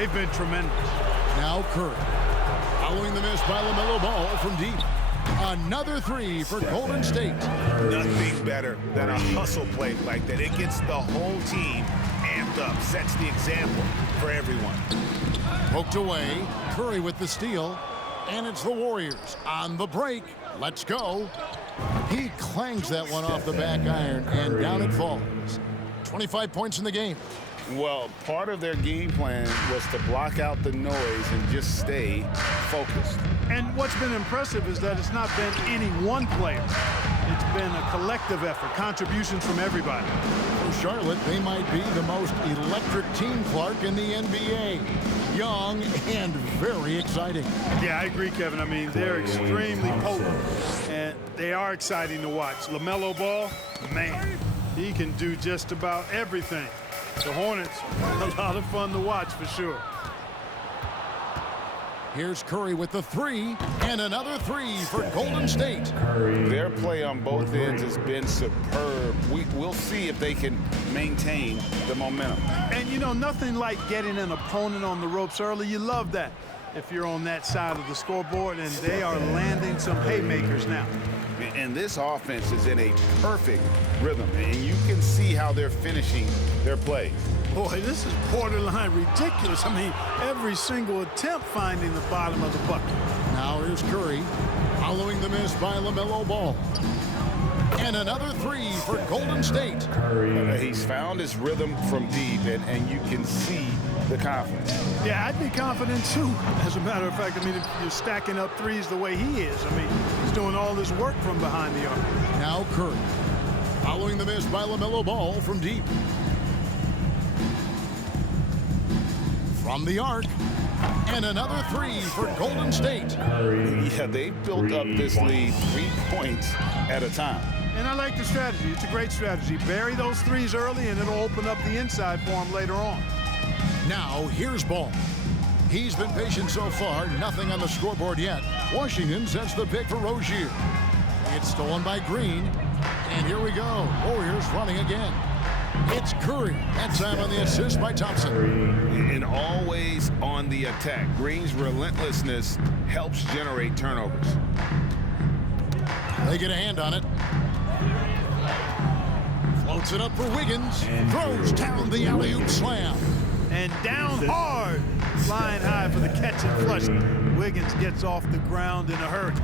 they've been tremendous. Now Curry. Following the miss by LaMelo Ball from deep. Another three for Golden State. Nothing better than a hustle play like that. It gets the whole team amped up, sets the example for everyone. Poked away. Curry with the steal. And it's the Warriors on the break. Let's go. He clangs that one off the back iron, and down it falls. 25 points in the game. Well, part of their game plan was to block out the noise and just stay focused. And what's been impressive is that it's not been any one player. It's been a collective effort, contributions from everybody. For Charlotte, they might be the most electric team, Clark, in the NBA. Young and very exciting. Yeah, I agree, Kevin. I mean, they're extremely potent, and they are exciting to watch. LaMelo Ball, man, he can do just about everything. The Hornets, a lot of fun to watch for sure. Here's Curry with the three, and another three for Golden State. Their play on both ends has been superb. We'll see if they can maintain the momentum. And, you know, nothing like getting an opponent on the ropes early. You love that if you're on that side of the scoreboard, and they are landing some haymakers now. And this offense is in a perfect rhythm, and you can see how they're finishing their plays. Boy, this is borderline ridiculous. I mean, every single attempt finding the bottom of the bucket. Now here's Curry, following the miss by LaMelo Ball. And another three for Golden State. He's found his rhythm from deep, and you can see the confidence. Yeah, I'd be confident too. As a matter of fact, I mean, if you're stacking up threes the way he is, I mean, he's doing all this work from behind the arc. Now Curry, following the miss by LaMelo Ball from deep. From the arc, and another three for Golden State. Yeah, they built up this lead 3 points at a time. And I like the strategy. It's a great strategy. Bury those threes early, and it'll open up the inside for him later on. Now, here's Ball. He's been patient so far. Nothing on the scoreboard yet. Washington sets the pick for Rozier. It's stolen by Green. And here we go. Warriors running again. It's Curry. That time on the assist by Thompson. And always on the attack. Green's relentlessness helps generate turnovers. They get a hand on it. Floats it up for Wiggins. Throws down the alley-oop slam. And down hard. Flying high for the catch and flush. Wiggins gets off the ground in a hurry.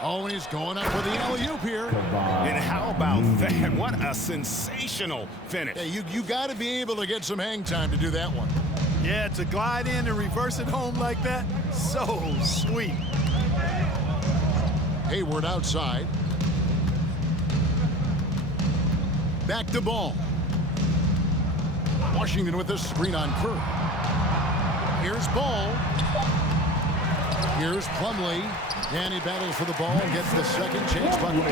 Always going up for the alley-oop here. And how about that? What a sensational finish. Yeah, you got to be able to get some hang time to do that one. Yeah, to glide in and reverse it home like that, so sweet. Hayward outside. Back to Ball. Washington with a screen on Curry. Here's Ball. Here's Plumlee. And he battles for the ball and gets the second chance bucket.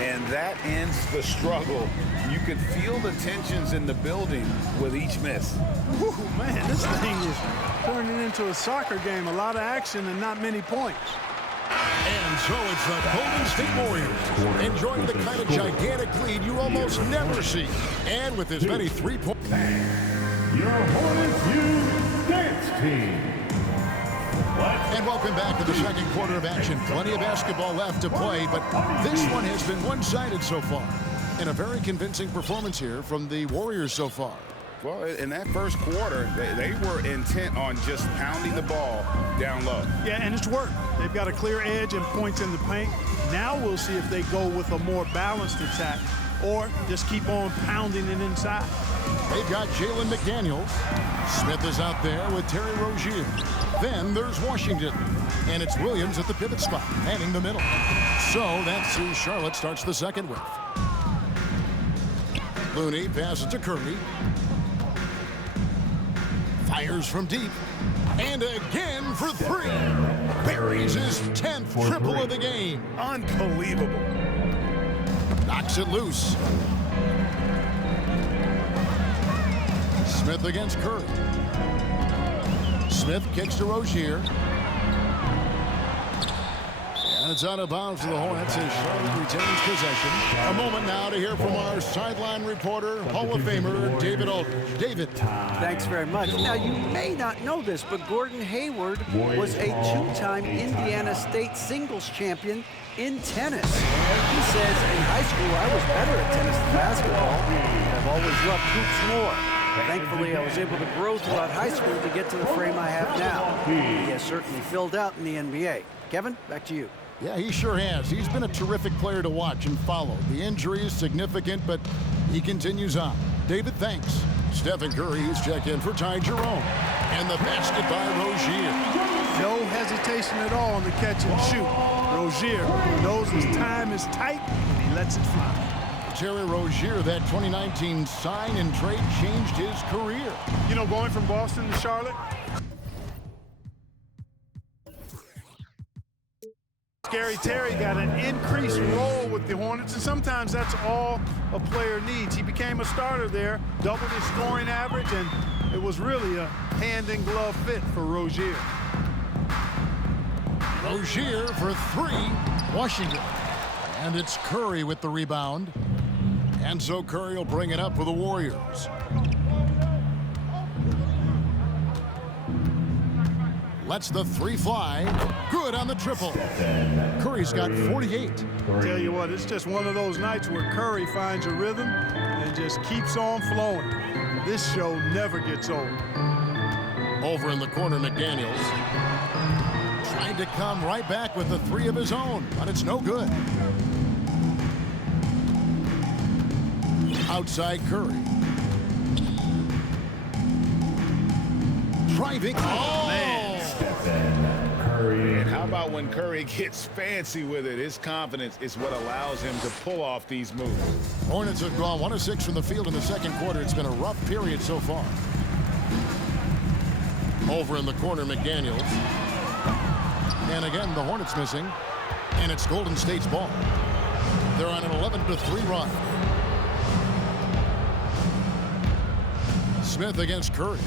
And that ends the struggle. You can feel the tensions in the building with each miss. Whew, man, this thing is turning into a soccer game. A lot of action and not many points. And so it's the Golden State Warriors enjoying the kind of gigantic lead you almost never see. And with as many 3 points. Your Hornets dance team. And welcome back to the second quarter of action. Plenty of basketball left to play, but this one has been one-sided so far. And a very convincing performance here from the Warriors so far. Well, in that first quarter, they were intent on just pounding the ball down low. Yeah, and it's worked. They've got a clear edge and points in the paint. Now we'll see if they go with a more balanced attack or just keep on pounding it inside. They've got Jalen McDaniels. Smith is out there with Terry Rozier. Then there's Washington. And it's Williams at the pivot spot, manning the middle. So that's who Charlotte starts the second with. Looney passes to Curry. Fires from deep. And again for three. Buries his 10th triple of the game. Unbelievable. Knocks it loose. Smith against Curry. Smith kicks to Rozier. And it's out of bounds for the Hornets as Charlotte retains possession. A moment now to hear from our sideline reporter, Hall of Famer David Aldridge. David. Thanks very much. Now, you may not know this, but Gordon Hayward was a two-time Indiana State singles champion in tennis. He says, in high school, I was better at tennis than basketball. I've always loved hoops more. Thankfully, I was able to grow throughout high school to get to the frame I have now. He has certainly filled out in the NBA. Kevin, back to you. Yeah, he sure has. He's been a terrific player to watch and follow. The injury is significant, but he continues on. David, thanks. Stephen Curry has checked in for Ty Jerome. And the basket by Rozier. No hesitation at all on the catch and shoot. Rozier knows his time is tight, and he lets it fly. Terry Rozier, that 2019 sign and trade changed his career. You know, going from Boston to Charlotte, Scary Terry got an increased role with the Hornets, and sometimes that's all a player needs. He became a starter there, doubled his scoring average, and it was really a hand-in-glove fit for Rozier. Rozier for three, Washington. And it's Curry with the rebound. And so Curry will bring it up for the Warriors. Lets the three fly. Good on the triple. Curry's got 48. Tell you what, it's just one of those nights where Curry finds a rhythm and just keeps on flowing. This show never gets old. Over in the corner, McDaniels. Trying to come right back with the three of his own, but it's no good. Outside Curry. Driving. Oh, man. Curry. And how about when Curry gets fancy with it? His confidence is what allows him to pull off these moves. Hornets have gone 1 of 6 from the field in the second quarter. It's been a rough period so far. Over in the corner, McDaniels. And again, the Hornets missing. And it's Golden State's ball. They're on an 11-3 run. Smith against Curry.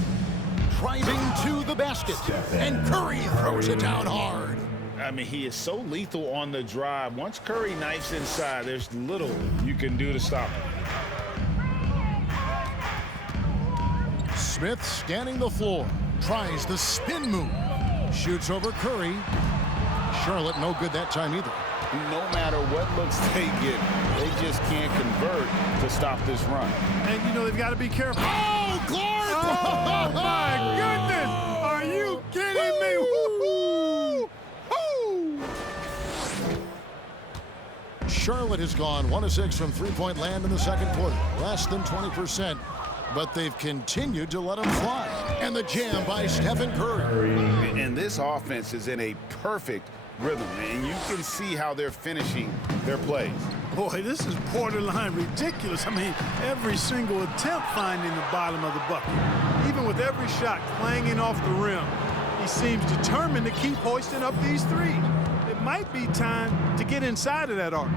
Driving to the basket. And Curry throws it down hard. I mean, he is so lethal on the drive. Once Curry knifes inside, there's little you can do to stop him. Smith scanning the floor. Tries the spin move. Shoots over Curry. Charlotte no good that time either. No matter what looks they get, they just can't convert to stop this run. And, you know, they've got to be careful. Oh, Clark! Oh, my goodness! Are you kidding me? Woo-hoo! Woo! Charlotte has gone 1 of 6 from three-point land in the second quarter. Less than 20%. But they've continued to let them fly. And the jam by Stephen Curry. And this offense is in a perfect rhythm, and you can see how they're finishing their plays. Boy, this is borderline ridiculous. I mean, every single attempt finding the bottom of the bucket. Even with every shot clanging off the rim, he seems determined to keep hoisting up these threes. It might be time to get inside of that arc.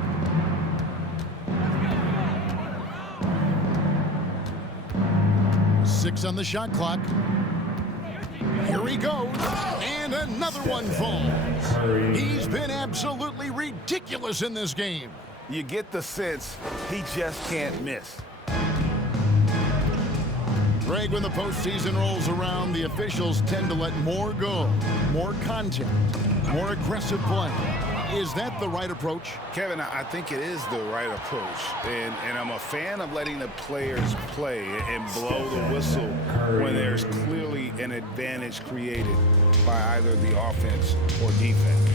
Six on the shot clock. Here he goes, and another one falls. He's been absolutely ridiculous in this game. You get the sense he just can't miss. Greg, when the postseason rolls around, the officials tend to let more go, more contact, more aggressive play. Is that the right approach? Kevin, I think it is the right approach. And I'm a fan of letting the players play and blow the whistle when there's clearly an advantage created by either the offense or defense.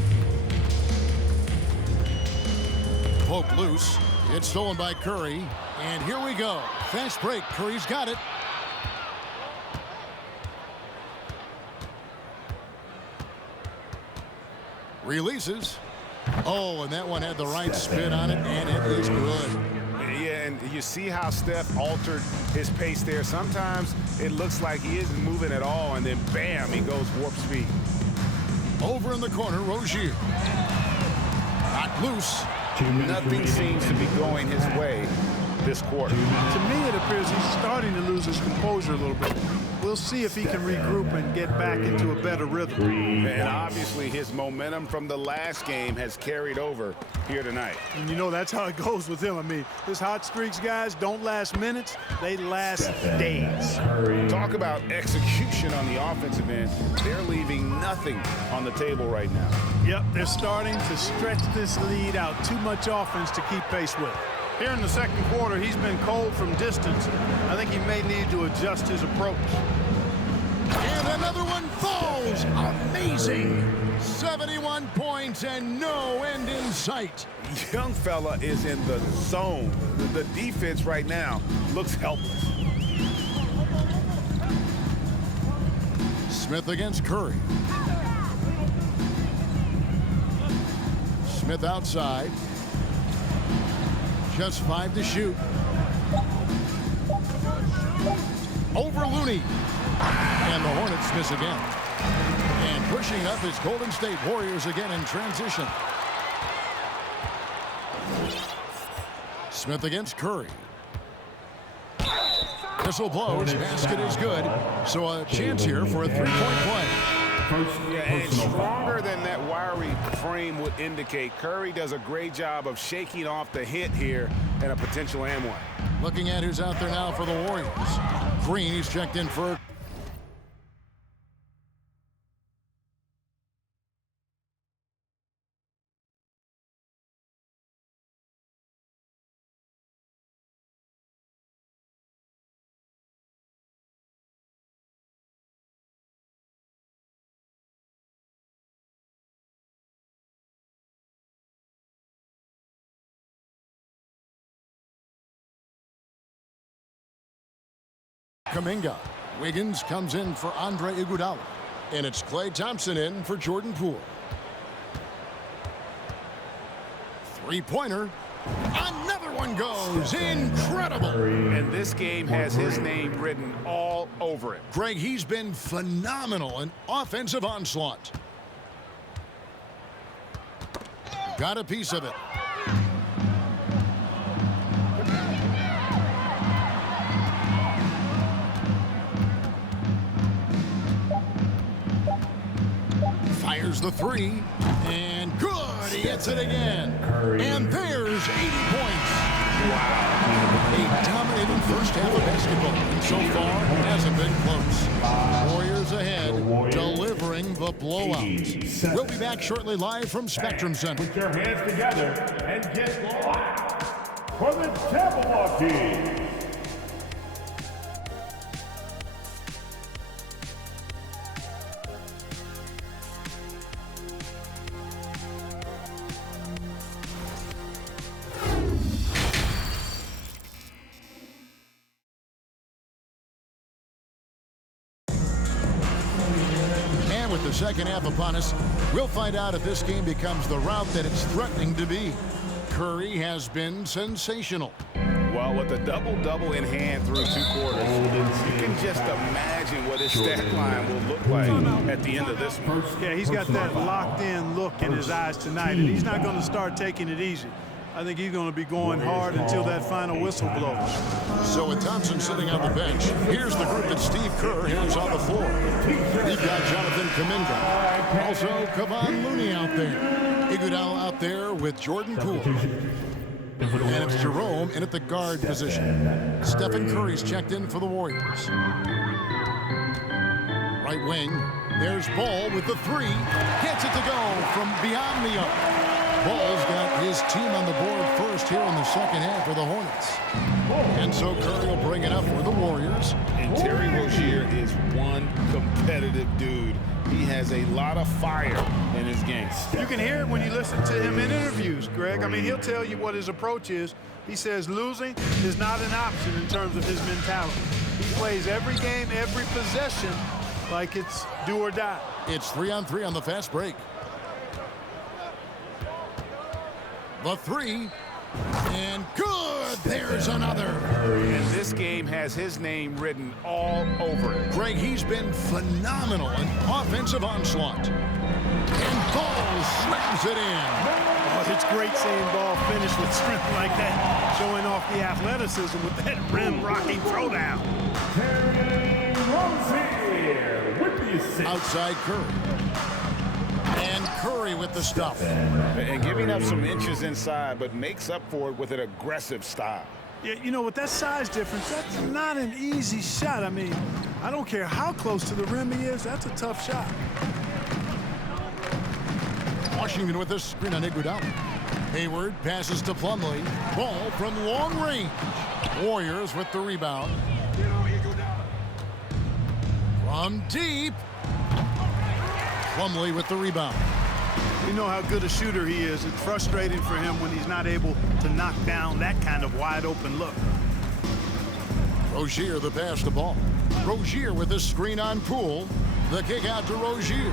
Poke loose. It's stolen by Curry. And here we go. Fast break. Curry's got it. Releases. Oh, and that one had the right spin on it, and it is good. Yeah, and you see how Steph altered his pace there. Sometimes it looks like he isn't moving at all, and then bam, he goes warp speed. Over in the corner, Rozier. Not loose. Nothing seems to be going his way, this quarter. To me, it appears he's starting to lose his composure a little bit. We'll see if he can regroup and get back into a better rhythm. And obviously his momentum from the last game has carried over here tonight. And you know, that's how it goes with him. I mean, his hot streaks, guys, don't last minutes. They last days. Talk about execution on the offensive end. They're leaving nothing on the table right now. Yep, they're starting to stretch this lead out. Too much offense to keep pace with. Here in the second quarter, he's been cold from distance. I think he may need to adjust his approach. And another one falls. Amazing. 71 points and no end in sight. Young fella is in the zone. The defense right now looks helpless. Smith against Curry. Smith outside. Just 5 to shoot. Over Looney. And the Hornets miss again. And pushing up is Golden State Warriors again in transition. Smith against Curry. Whistle blows. Basket is good. So a chance here for a three-point play. Yeah, and stronger than that wiry frame would indicate, Curry does a great job of shaking off the hit here and a potential and one. Looking at who's out there now for the Warriors. Green, he's checked in for... Kuminga. Wiggins comes in for Andre Iguodala. And it's Klay Thompson in for Jordan Poole. Three-pointer. Another one goes. Incredible. And this game has his name written all over it. Greg, he's been phenomenal in offensive onslaught. Got a piece of it. Fires the three, and good, he hits it again. And there's 80 points. Wow. A dominating first half of basketball, and so far it hasn't been close. Warriors ahead, delivering the blowout. We'll be back shortly live from Spectrum Center. Put your hands together and get loud for the Jabberwocky. With the second half upon us, we'll find out if this game becomes the route that it's threatening to be. Curry has been sensational. Well, with a double-double in hand through 2 quarters, you can just imagine what his stat line will look like at the end of this one. Yeah, he's got that locked-in look in his eyes tonight, and he's not going to start taking it easy. I think he's going to be going hard until that final whistle blows. So with Thompson sitting on the bench, here's the group that Steve Kerr has on the floor. We've got Jonathan Kuminga. Also, Kevon Looney out there. Iguodala out there with Jordan Poole. And it's Jerome in at the guard position. Stephen Curry's checked in for the Warriors. Right wing, there's Ball with the three. Gets it to go from beyond the arc. Ball's got his team on the board first here in the second half for the Hornets. And so Curry will bring it up for the Warriors. And Terry Rozier is one competitive dude. He has a lot of fire in his game. You can hear it when you listen to him in interviews, Greg. I mean, he'll tell you what his approach is. He says losing is not an option in terms of his mentality. He plays every game, every possession like it's do or die. It's 3-on-3 on the fast break. The three, and good, there's another. And this game has his name written all over it. Greg, he's been phenomenal in offensive onslaught. And Ball slams it in. Oh, it's great seeing ball finish with strength like that, showing off the athleticism with that rim-rocking throwdown. Terry Rozier with the assist. Outside Curry. And Curry with the stuff. And giving up some inches inside, but makes up for it with an aggressive style. Yeah, you know, with that size difference, that's not an easy shot. I mean, I don't care how close to the rim he is, that's a tough shot. Washington with this screen on Iguodala. Hayward passes to Plumlee. Ball from long range. Warriors with the rebound. From deep. Plumlee with the rebound. You know how good a shooter he is. It's frustrating for him when he's not able to knock down that kind of wide-open look. Rozier the pass to Ball. Rozier with the screen on Poole. The kick out to Rozier.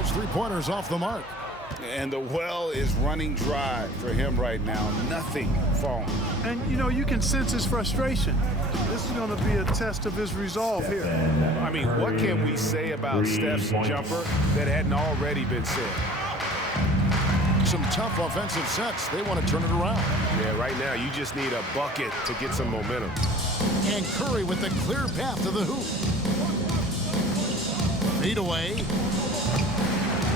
His three-pointers off the mark. And the well is running dry for him right now. Nothing falling. And, you know, you can sense his frustration. This is going to be a test of his resolve here. I mean, what can we say about Steph's jumper that hadn't already been said? Some tough offensive sets. They want to turn it around. Yeah, right now you just need a bucket to get some momentum. And Curry with the clear path to the hoop. Feed away.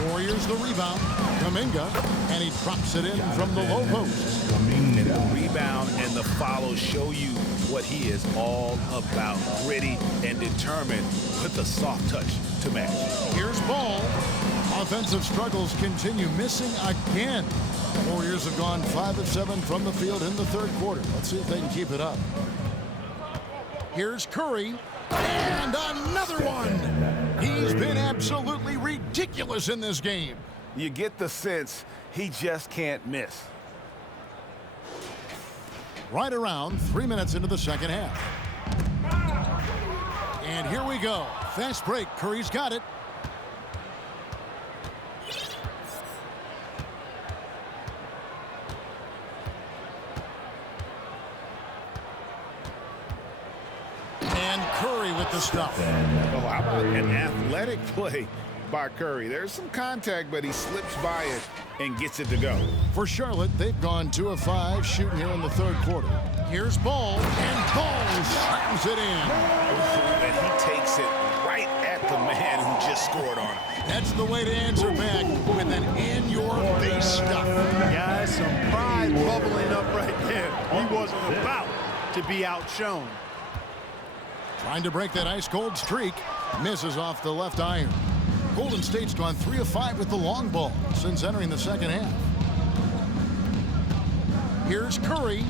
Warriors the rebound. Kuminga, and he drops it in from the low post. And the rebound and the follow show you what he is all about. Gritty and determined with a soft touch to match. Here's Ball. Offensive struggles continue, missing again. Warriors have gone 5 of 7 from the field in the third quarter. Let's see if they can keep it up. Here's Curry, and another one. He's been absolutely ridiculous in this game. You get the sense he just can't miss. Right around 3 minutes into the second half. And here we go. Fast break. Curry's got it. And Curry with the stuff. Oh, how about an athletic play by Curry? There's some contact, but he slips by it and gets it to go. For Charlotte, they've gone 2 of 5 shooting here in the third quarter. Here's Ball, and Ball slams it in. And he takes it right at the man who just scored on him. That's the way to answer back with an in-your-face stuff. Guys, some pride bubbling up right there. He wasn't about to be outshone. Trying to break that ice-cold streak. Misses off the left iron. Golden State's gone 3 of 5 with the long ball since entering the second half. Here's Curry,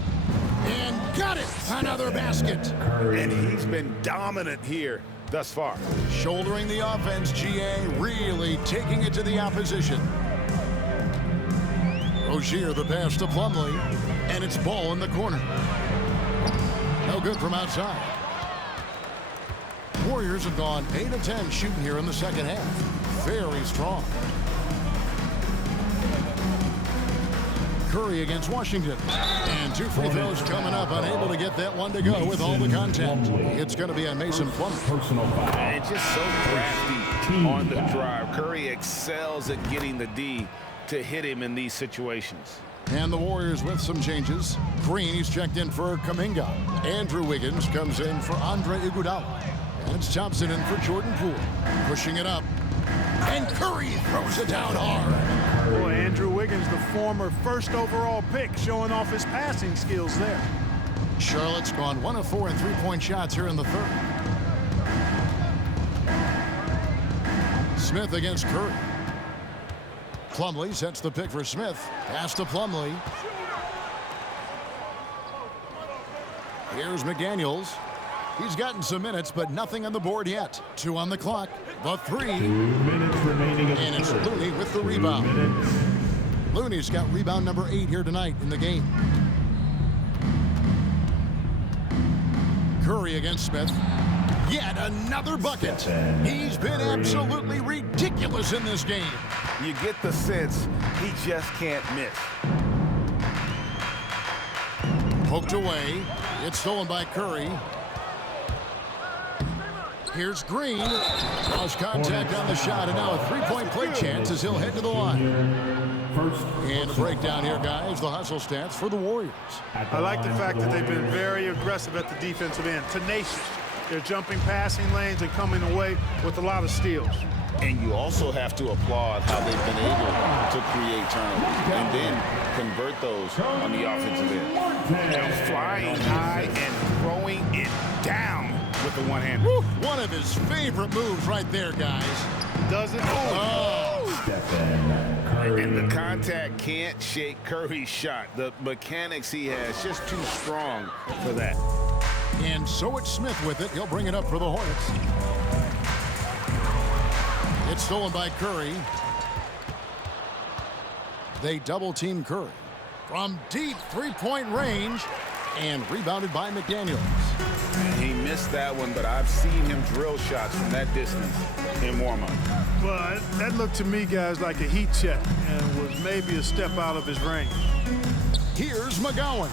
and got it! Another basket. And he's been dominant here thus far. Shouldering the offense, GA really taking it to the opposition. Rozier the pass to Plumlee, and it's Ball in the corner. No good from outside. Warriors have gone 8 of 10 shooting here in the second half. Very strong. Curry against Washington. And 2 free throws coming up. Unable to get that one to go with all the contact. It's going to be on Mason Plumlee. And just so crafty on the drive. Curry excels at getting the D to hit him in these situations. And the Warriors with some changes. Green, he's checked in for Kuminga. Andrew Wiggins comes in for Andre Iguodala. And it's Thompson in for Jordan Poole. Pushing it up. And Curry throws it down hard. Boy, Andrew Wiggins, the former first overall pick, showing off his passing skills there. Charlotte's gone 1 of 4 in three-point shots here in the third. Smith against Curry. Plumlee sets the pick for Smith. Pass to Plumlee. Here's McDaniels. He's gotten some minutes, but nothing on the board yet. 2 on the clock. The 3. 2 minutes remaining. And it's Looney with the rebound. Looney's got rebound number 8 here tonight in the game. Curry against Smith. Yet another bucket. He's been absolutely ridiculous in this game. You get the sense he just can't miss. Poked away. It's stolen by Curry. Here's Green. Lost contact on the shot, and now a three-point play chance as he'll head to the line. And a breakdown here, guys, the hustle stats for the Warriors. I like the fact that they've been very aggressive at the defensive end, tenacious. They're jumping passing lanes and coming away with a lot of steals. And you also have to applaud how they've been able to create turnovers and then convert those on the offensive end. And flying high and throwing it down with the one hand. One of his favorite moves right there, guys. Does it? And the contact can't shake Curry's shot. The mechanics he has just too strong for that. And so it's Smith with it. He'll bring it up for the Hornets. It's stolen by Curry. They double-team Curry. From deep three-point range and rebounded by McDaniels. He missed that one, but I've seen him drill shots from that distance in warm-up. But that looked to me, guys, like a heat check and was maybe a step out of his range. Here's McGowan.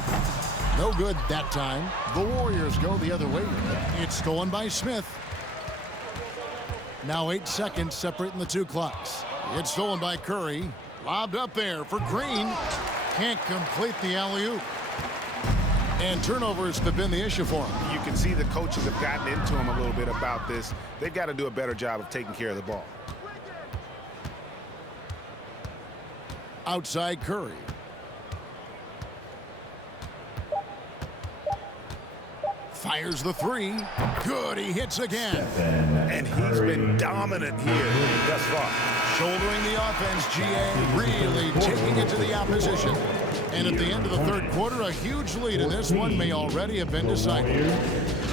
No good that time. The Warriors go the other way. It's stolen by Smith. Now 8 seconds separating the two clocks. It's stolen by Curry. Lobbed up there for Green. Can't complete the alley-oop. And turnovers have been the issue for him. You can see the coaches have gotten into him a little bit about this. They've got to do a better job of taking care of the ball. Outside Curry. Fires the three. Good, he hits again. And he's been dominant here thus far. Shouldering the offense, GA really taking it to the opposition. And at the end of the third quarter, a huge lead in this one may already have been decided.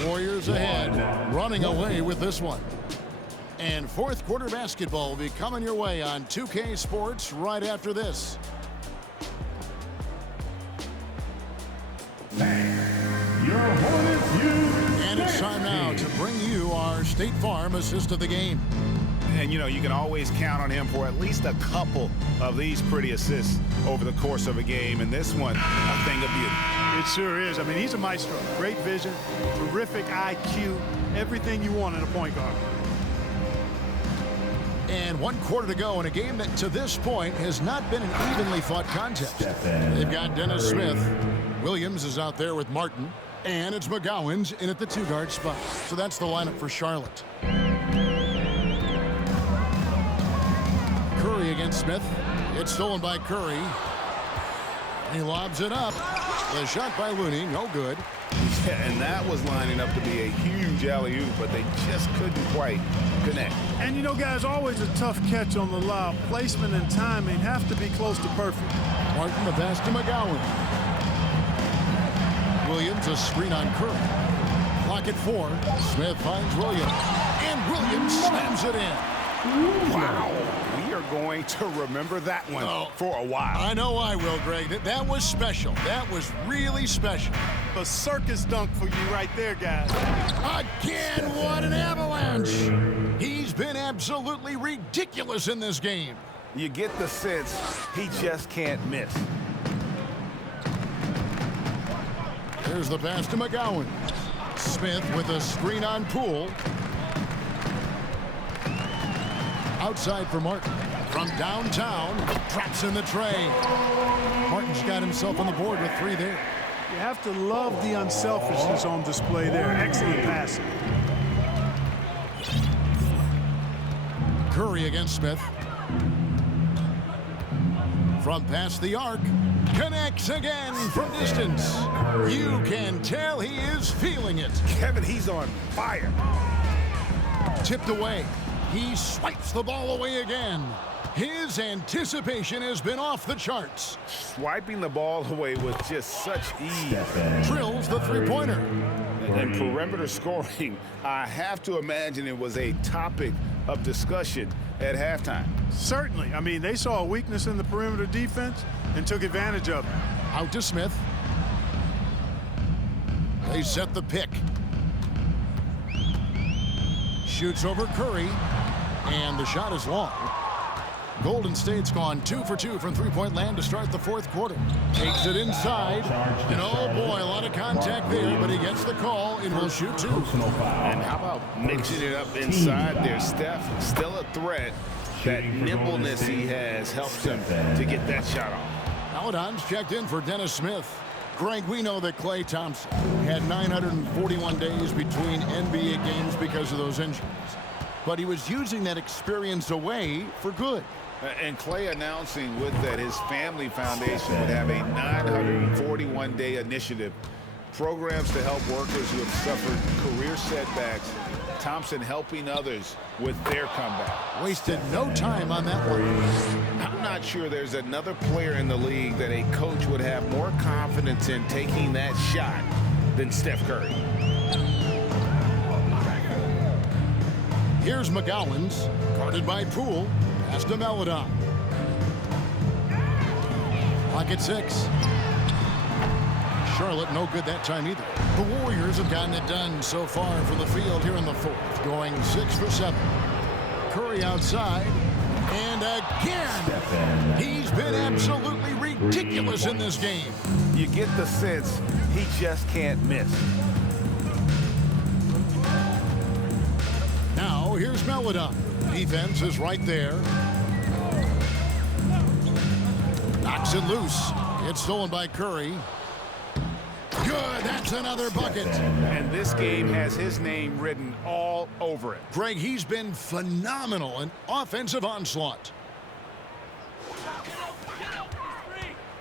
Warriors ahead, running away with this one. And fourth quarter basketball will be coming your way on 2K Sports right after this. And it's time now to bring you our State Farm assist of the game. And, you know, you can always count on him for at least a couple of these pretty assists over the course of a game. And this one, a thing of beauty. It sure is. I mean, he's a maestro. Great vision, terrific IQ, everything you want in a point guard. And 1 quarter to go in a game that to this point has not been an evenly fought contest. They've got Dennis Smith. Williams is out there with Martin. And it's McGowan's in at the two-guard spot. So that's the lineup for Charlotte. Curry against Smith. It's stolen by Curry. He lobs it up. The shot by Looney, no good. Yeah, and that was lining up to be a huge alley-oop, but they just couldn't quite connect. And, you know, guys, always a tough catch on the lob. Placement and timing have to be close to perfect. Martin the pass to McGowan. Williams a screen on Curry. Clock at 4. Smith finds Williams. And Williams slams it in. Wow. We are going to remember that one for a while. I know I will, Greg. That was special. That was really special. A circus dunk for you right there, guys. Again, what an avalanche. He's been absolutely ridiculous in this game. You get the sense he just can't miss. Here's the pass to McGowan. Smith with a screen on Poole. Outside for Martin. From downtown, traps in the tray. Martin's got himself on the board with 3 there. You have to love the unselfishness on display there. Excellent passing. Curry against Smith. From past the arc. Connects again from distance. You can tell he is feeling it. Kevin, he's on fire. Tipped away. He swipes the ball away again. His anticipation has been off the charts. Swiping the ball away with just such ease. Drills the three-pointer. And perimeter scoring, I have to imagine it was a topic of discussion at halftime. Certainly. I mean, they saw a weakness in the perimeter defense and took advantage of it. Out to Smith. They set the pick. Shoots over Curry. And the shot is long. Golden State's gone 2 for 2 from three-point land to start the fourth quarter. Takes it inside. And oh boy, a lot of contact there, but he gets the call and will shoot 2. And how about mixing it up inside there? Steph, still a threat. that nimbleness he has helps him to get that shot off. Paladon's checked in for Dennis Smith. Greg, we know that Klay Thompson had 941 days between NBA games because of those injuries. But he was using that experience away for good. And Klay announcing with that his family foundation would have a 941-day initiative. Programs to help workers who have suffered career setbacks. Thompson helping others with their comeback. Wasted no time on that one. I'm not sure there's another player in the league that a coach would have more confidence in taking that shot than Steph Curry. Here's McGowan's, guarded by Poole, pass to Melodon. Pocket 6. Charlotte no good that time either. The Warriors have gotten it done so far from the field here in the fourth, going 6 for 7. Curry outside, and again, he's been absolutely ridiculous in this game. You get the sense he just can't miss. Now here's Melodon. Defense is right there. Knocks it loose. It's stolen by Curry. Good, that's another bucket. And this game has his name written all over it. Greg, he's been phenomenal in offensive onslaught.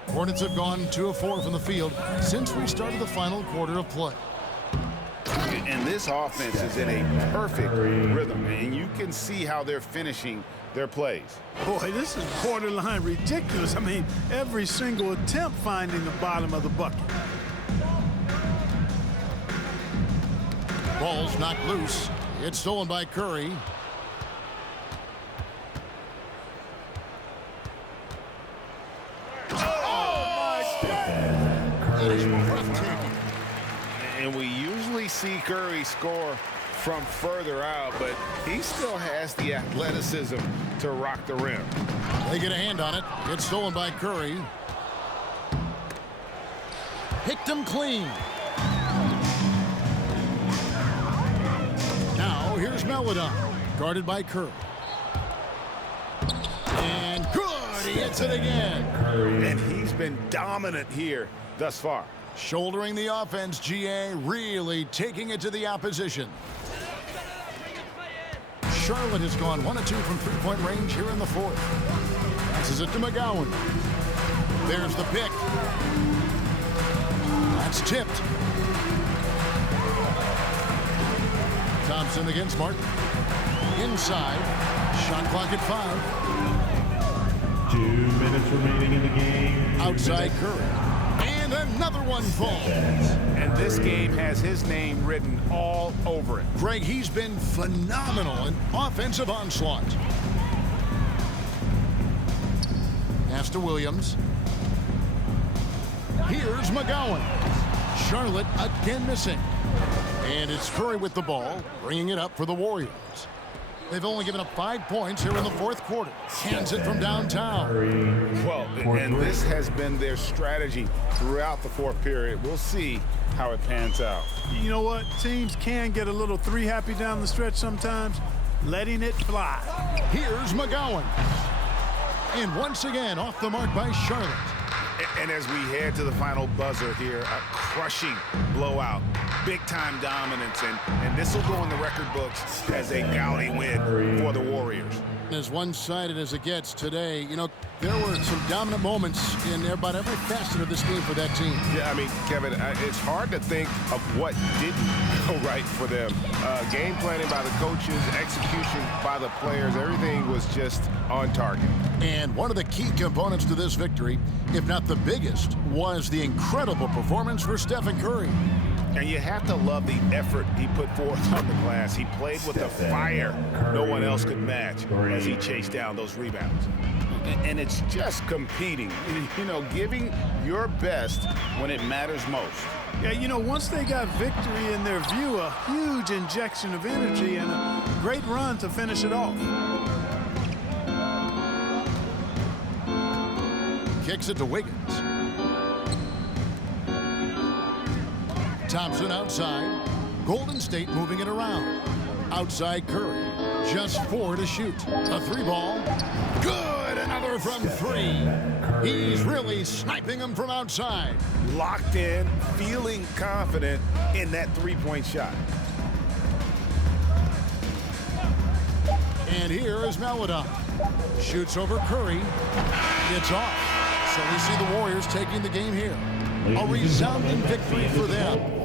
Hornets have gone 2 of 4 from the field since we started the final quarter of play. And this offense is in a perfect rhythm, and you can see how they're finishing their plays. Boy, this is borderline ridiculous. I mean, every single attempt finding the bottom of the bucket. Ball's knocked loose. It's stolen by Curry. It is breathtaking. And we usually see Curry score from further out, but he still has the athleticism to rock the rim. They get a hand on it. It's stolen by Curry. Picked him clean. Now here's Melodon, guarded by Curry. And good, he hits it again. And he's been dominant here thus far. Shouldering the offense, GA really taking it to the opposition. Charlotte has gone 1 of 2 from three-point range here in the fourth. Passes it to McGowan. There's the pick. That's tipped. Thompson against Martin. Inside. Shot clock at 5. 2 minutes remaining in the game. Outside Curry. And another one falls. And this game has his name written all over it. Greg, he's been phenomenal in offensive onslaught. Pass to Williams. Here's McGowan. Charlotte again missing. And it's Curry with the ball, bringing it up for the Warriors. They've only given up 5 points here in the fourth quarter. Hands it from downtown. Well, and this has been their strategy throughout the fourth period. We'll see how it pans out. You know what? Teams can get a little three happy down the stretch sometimes. Letting it fly. Here's McGowan. And once again, off the mark by Charlotte. And as we head to the final buzzer here, a crushing blowout, big-time dominance, and this will go in the record books as a gaudy win for the Warriors. As one-sided as it gets today, you know, there were some dominant moments in about every facet of this game for that team. Yeah, I mean, Kevin, it's hard to think of what didn't go right for them. Game planning by the coaches, execution by the players, everything was just on target. And one of the key components to this victory, if not the biggest, was the incredible performance for Stephen Curry. And you have to love the effort he put forth on the glass. He played with a fire no one else could match as he chased down those rebounds. And it's just competing, you know, giving your best when it matters most. Yeah, you know, once they got victory in their view, a huge injection of energy and a great run to finish it off. Kicks it to Wiggins. Thompson outside. Golden State moving it around. Outside Curry. Just 4 to shoot. A 3-ball. Good. Another from 3. He's really sniping them from outside. Locked in, feeling confident in that three-point shot. And here is Maladon. Shoots over Curry. It's off. So we see the Warriors taking the game here. A resounding victory for them.